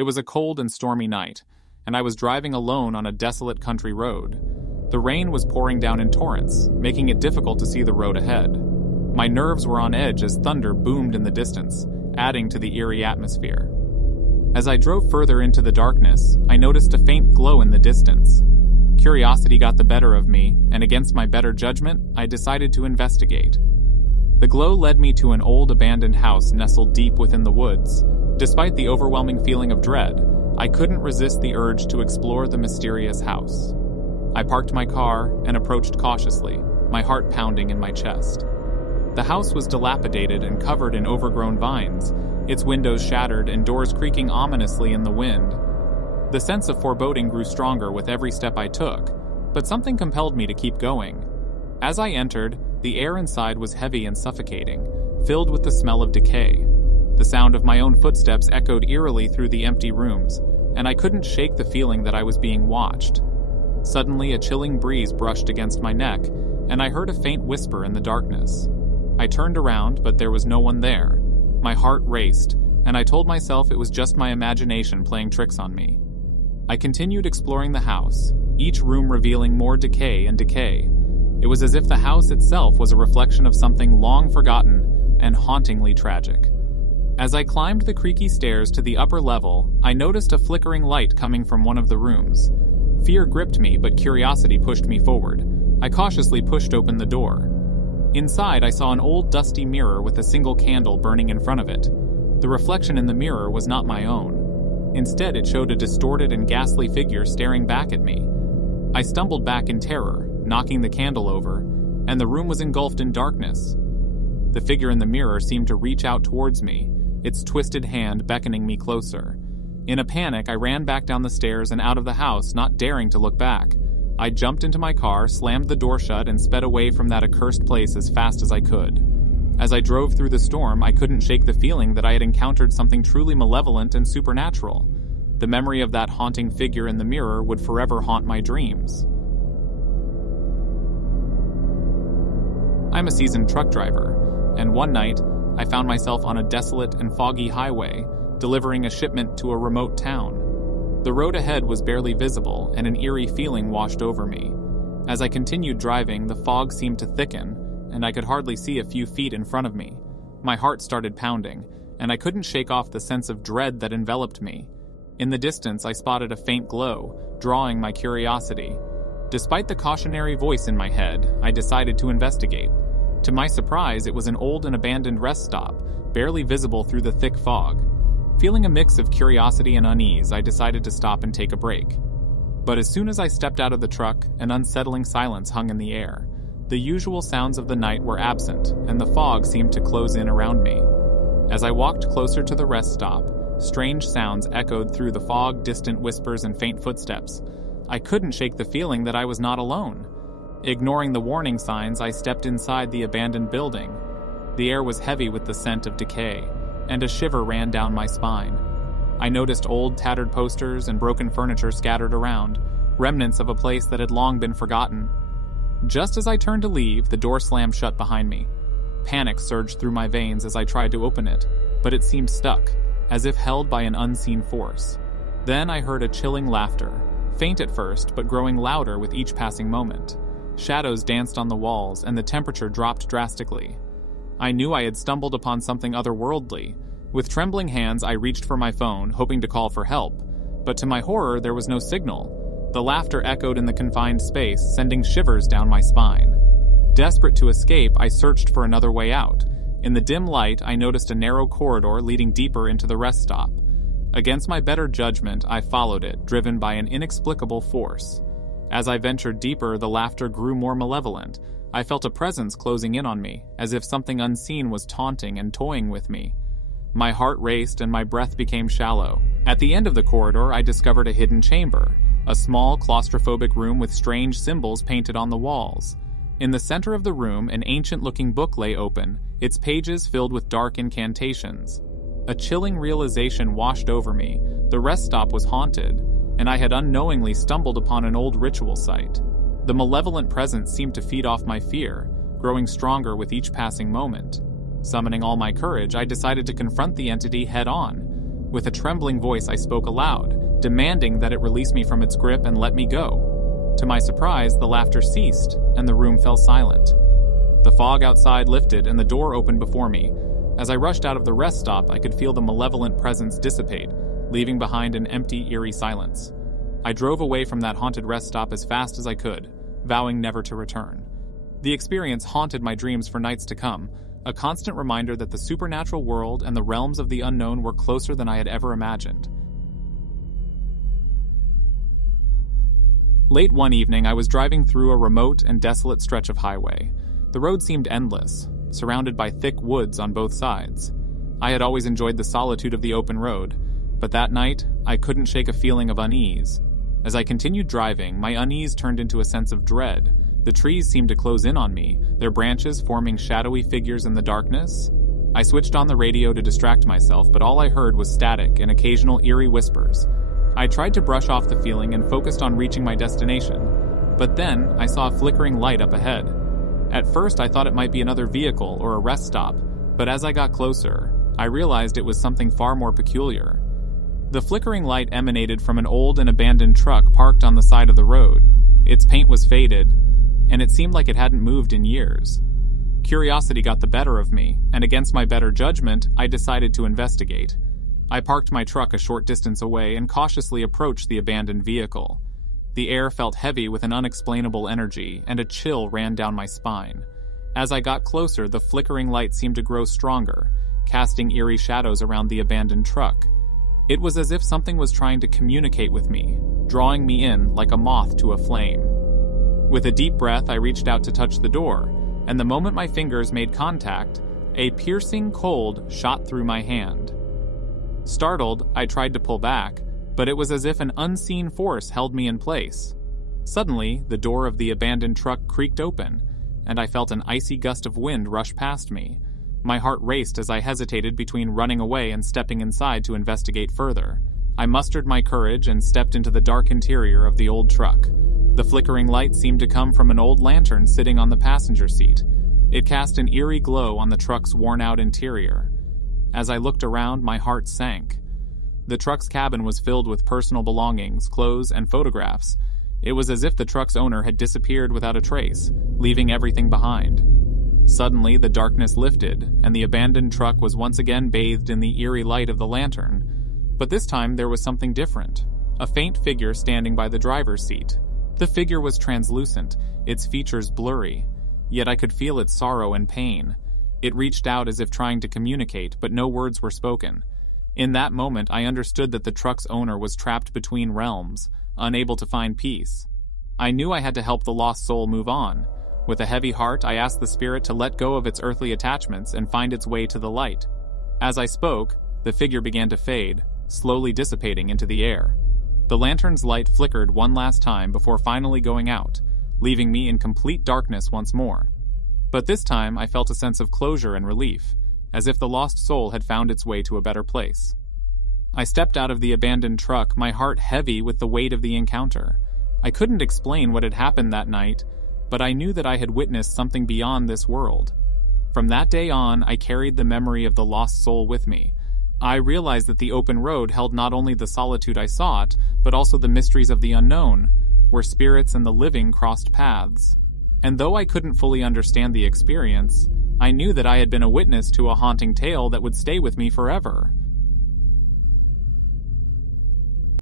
It was a cold and stormy night, and I was driving alone on a desolate country road. The rain was pouring down in torrents, making it difficult to see the road ahead. My nerves were on edge as thunder boomed in the distance, adding to the eerie atmosphere. As I drove further into the darkness, I noticed a faint glow in the distance. Curiosity got the better of me, and against my better judgment, I decided to investigate. The glow led me to an old abandoned house nestled deep within the woods. Despite the overwhelming feeling of dread, I couldn't resist the urge to explore the mysterious house. I parked my car and approached cautiously, my heart pounding in my chest. The house was dilapidated and covered in overgrown vines, its windows shattered and doors creaking ominously in the wind. The sense of foreboding grew stronger with every step I took, but something compelled me to keep going. As I entered, the air inside was heavy and suffocating, filled with the smell of decay. The sound of my own footsteps echoed eerily through the empty rooms, and I couldn't shake the feeling that I was being watched. Suddenly, a chilling breeze brushed against my neck, and I heard a faint whisper in the darkness. I turned around, but there was no one there. My heart raced, and I told myself it was just my imagination playing tricks on me. I continued exploring the house, each room revealing more decay and decay. It was as if the house itself was a reflection of something long forgotten and hauntingly tragic. As I climbed the creaky stairs to the upper level, I noticed a flickering light coming from one of the rooms. Fear gripped me, but curiosity pushed me forward. I cautiously pushed open the door. Inside, I saw an old dusty mirror with a single candle burning in front of it. The reflection in the mirror was not my own. Instead, it showed a distorted and ghastly figure staring back at me. I stumbled back in terror, knocking the candle over, and the room was engulfed in darkness. The figure in the mirror seemed to reach out towards me, its twisted hand beckoning me closer. In a panic, I ran back down the stairs and out of the house, not daring to look back. I jumped into my car, slammed the door shut, and sped away from that accursed place as fast as I could. As I drove through the storm, I couldn't shake the feeling that I had encountered something truly malevolent and supernatural. The memory of that haunting figure in the mirror would forever haunt my dreams. I'm a seasoned truck driver, and one night, I found myself on a desolate and foggy highway, delivering a shipment to a remote town. The road ahead was barely visible, and an eerie feeling washed over me. As I continued driving, the fog seemed to thicken, and I could hardly see a few feet in front of me. My heart started pounding, and I couldn't shake off the sense of dread that enveloped me. In the distance, I spotted a faint glow, drawing my curiosity. Despite the cautionary voice in my head, I decided to investigate. To my surprise, it was an old and abandoned rest stop, barely visible through the thick fog. Feeling a mix of curiosity and unease, I decided to stop and take a break. But as soon as I stepped out of the truck, an unsettling silence hung in the air. The usual sounds of the night were absent, and the fog seemed to close in around me. As I walked closer to the rest stop, strange sounds echoed through the fog, distant whispers and faint footsteps. I couldn't shake the feeling that I was not alone. Ignoring the warning signs, I stepped inside the abandoned building. The air was heavy with the scent of decay, and a shiver ran down my spine. I noticed old, tattered posters and broken furniture scattered around, remnants of a place that had long been forgotten. Just as I turned to leave, the door slammed shut behind me. Panic surged through my veins as I tried to open it, but it seemed stuck, as if held by an unseen force. Then I heard a chilling laughter, faint at first, but growing louder with each passing moment. Shadows danced on the walls, and the temperature dropped drastically. I knew I had stumbled upon something otherworldly. With trembling hands, I reached for my phone, hoping to call for help. But to my horror, there was no signal. The laughter echoed in the confined space, sending shivers down my spine. Desperate to escape, I searched for another way out. In the dim light, I noticed a narrow corridor leading deeper into the rest stop. Against my better judgment, I followed it, driven by an inexplicable force. As I ventured deeper, the laughter grew more malevolent. I felt a presence closing in on me, as if something unseen was taunting and toying with me. My heart raced and my breath became shallow. At the end of the corridor, I discovered a hidden chamber, a small, claustrophobic room with strange symbols painted on the walls. In the center of the room, an ancient-looking book lay open, its pages filled with dark incantations. A chilling realization washed over me. The rest stop was haunted, and I had unknowingly stumbled upon an old ritual site. The malevolent presence seemed to feed off my fear, growing stronger with each passing moment. Summoning all my courage, I decided to confront the entity head-on. With a trembling voice, I spoke aloud, demanding that it release me from its grip and let me go. To my surprise, the laughter ceased, and the room fell silent. The fog outside lifted, and the door opened before me. As I rushed out of the rest stop, I could feel the malevolent presence dissipate, leaving behind an empty, eerie silence. I drove away from that haunted rest stop as fast as I could, vowing never to return. The experience haunted my dreams for nights to come, a constant reminder that the supernatural world and the realms of the unknown were closer than I had ever imagined. Late one evening, I was driving through a remote and desolate stretch of highway. The road seemed endless, surrounded by thick woods on both sides. I had always enjoyed the solitude of the open road, but that night, I couldn't shake a feeling of unease. As I continued driving, my unease turned into a sense of dread. The trees seemed to close in on me, their branches forming shadowy figures in the darkness. I switched on the radio to distract myself, but all I heard was static and occasional eerie whispers. I tried to brush off the feeling and focused on reaching my destination, but then I saw a flickering light up ahead. At first, I thought it might be another vehicle or a rest stop, but as I got closer, I realized it was something far more peculiar. The flickering light emanated from an old and abandoned truck parked on the side of the road. Its paint was faded, and it seemed like it hadn't moved in years. Curiosity got the better of me, and against my better judgment, I decided to investigate. I parked my truck a short distance away and cautiously approached the abandoned vehicle. The air felt heavy with an unexplainable energy, and a chill ran down my spine. As I got closer, the flickering light seemed to grow stronger, casting eerie shadows around the abandoned truck. It was as if something was trying to communicate with me, drawing me in like a moth to a flame. With a deep breath, I reached out to touch the door, and the moment my fingers made contact, a piercing cold shot through my hand. Startled, I tried to pull back, but it was as if an unseen force held me in place. Suddenly, the door of the abandoned truck creaked open, and I felt an icy gust of wind rush past me. My heart raced as I hesitated between running away and stepping inside to investigate further. I mustered my courage and stepped into the dark interior of the old truck. The flickering light seemed to come from an old lantern sitting on the passenger seat. It cast an eerie glow on the truck's worn-out interior. As I looked around, my heart sank. The truck's cabin was filled with personal belongings, clothes, and photographs. It was as if the truck's owner had disappeared without a trace, leaving everything behind. Suddenly, the darkness lifted, and the abandoned truck was once again bathed in the eerie light of the lantern. But this time, there was something different. A faint figure standing by the driver's seat. The figure was translucent, its features blurry, yet I could feel its sorrow and pain. It reached out as if trying to communicate, but no words were spoken. In that moment, I understood that the truck's owner was trapped between realms, unable to find peace. I knew I had to help the lost soul move on. With a heavy heart, I asked the spirit to let go of its earthly attachments and find its way to the light. As I spoke, the figure began to fade, slowly dissipating into the air. The lantern's light flickered one last time before finally going out, leaving me in complete darkness once more. But this time, I felt a sense of closure and relief, as if the lost soul had found its way to a better place. I stepped out of the abandoned truck, my heart heavy with the weight of the encounter. I couldn't explain what had happened that night, but I knew that I had witnessed something beyond this world. From that day on, I carried the memory of the lost soul with me. I realized that the open road held not only the solitude I sought, but also the mysteries of the unknown, where spirits and the living crossed paths. And though I couldn't fully understand the experience, I knew that I had been a witness to a haunting tale that would stay with me forever.